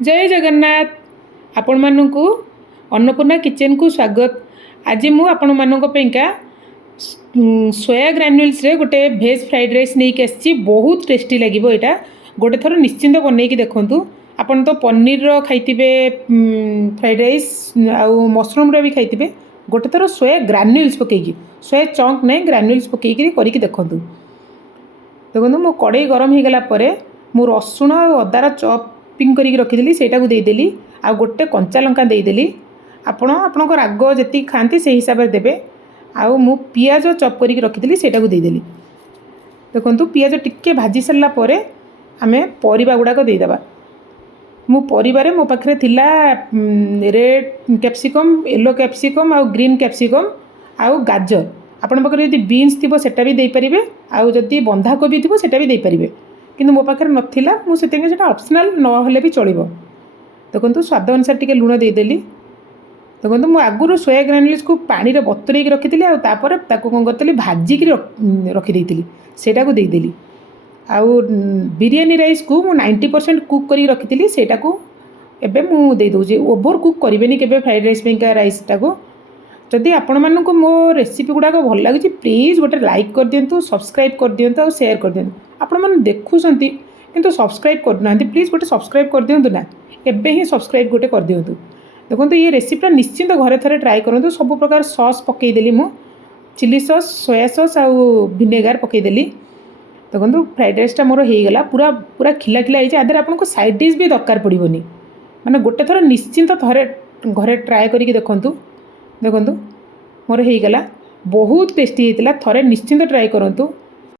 जय जगन्नाथ आपण मानू अन्नपूर्णा किचन को स्वागत। आज मु आपण मानक पैंका सोया ग्रान्युल्स रे गोटे भेज फ्राइड राइस नहीं आसी बहुत टेस्टी लगे यहाँ गोटे थर निश्चिंत बनईकी देखूँ। आपन तो पनीर खाइथिबे फ्राइड राइस आउ मशरूम रे भी खाइथिबे गोटे थर सोया ग्रान्युल्स पकईकी सोया चंक नहीं ग्रान्युल्स पकईकी करिकी देखूँ। देखो मो कड़े गरम हो गला मु रसुण और अदार चॉपिंग करी रखी से देदेली आ गोटे कंचा लंका देदेली। आपणकर राग जी खाती से हिसाब से देवे। आउ मु पियाज चॉप करी रखी से देदेली। देखो पियाज टिके भाजी सारापर आम परिबा गुड़ाक देदेबा। मु परिबारे मो पाखे थिला रेड कैप्सिकम येलो कैप्सिकम आउ ग्रीन कैप्सिकम आउ गाजर आपण पाखे यदि बीन्स थी सेटा भी देपारे आउ जदि बंधाकोबी थी सेटा भी देपारे किंतु मो पाखे नाला मुझे ऑप्शनल ना भी चलो। देखो स्वाद अनुसार टिके लुण देदेली। देखो मु आगुरी सोया ग्रान्युल्स को पानी में बतुरे रखी आपर कौन करी भाजिकी रखीदी से देदेली। आउ बिरयानी राइस को मु 90% कुक करी रखी से एबे मु दे दूची। ओभर कुक करेनि के फ्राइड राइस का राइसटा को। जदि आपण मानक मो रेसिपी गुड़ाक भल लगे प्लीज गोटे लाइक कर दिंतु, सब्सक्राइब कर दिंतु और शेयर कर दिंतु। आपण मैंने देखुंट किंतु सब्सक्राइब करना प्लीज गोटे सब्सक्राइब कर दिंतु ना एबे ही सब्सक्राइब गोटे कर दिंतु। देखो ये रेसिपीटा निश्चिंत घरे थे ट्राए करूँ। सब प्रकार सॉस पकईदेली मु चिली सॉस सोया सॉस आउ विनेगार पकईदेली। देखो फ्राइड राइसटा मोर होगा पूरा पूरा खिला खिला होती। आधे आपको साइड डिश भी दरकार पड़ोनी माने गोटे थर निश्चिंत थे घरे ट्राए करिक देखूँ। देखो मोर होगा बहुत टेस्टी होता थे निश्चिंत ट्राए करूँ।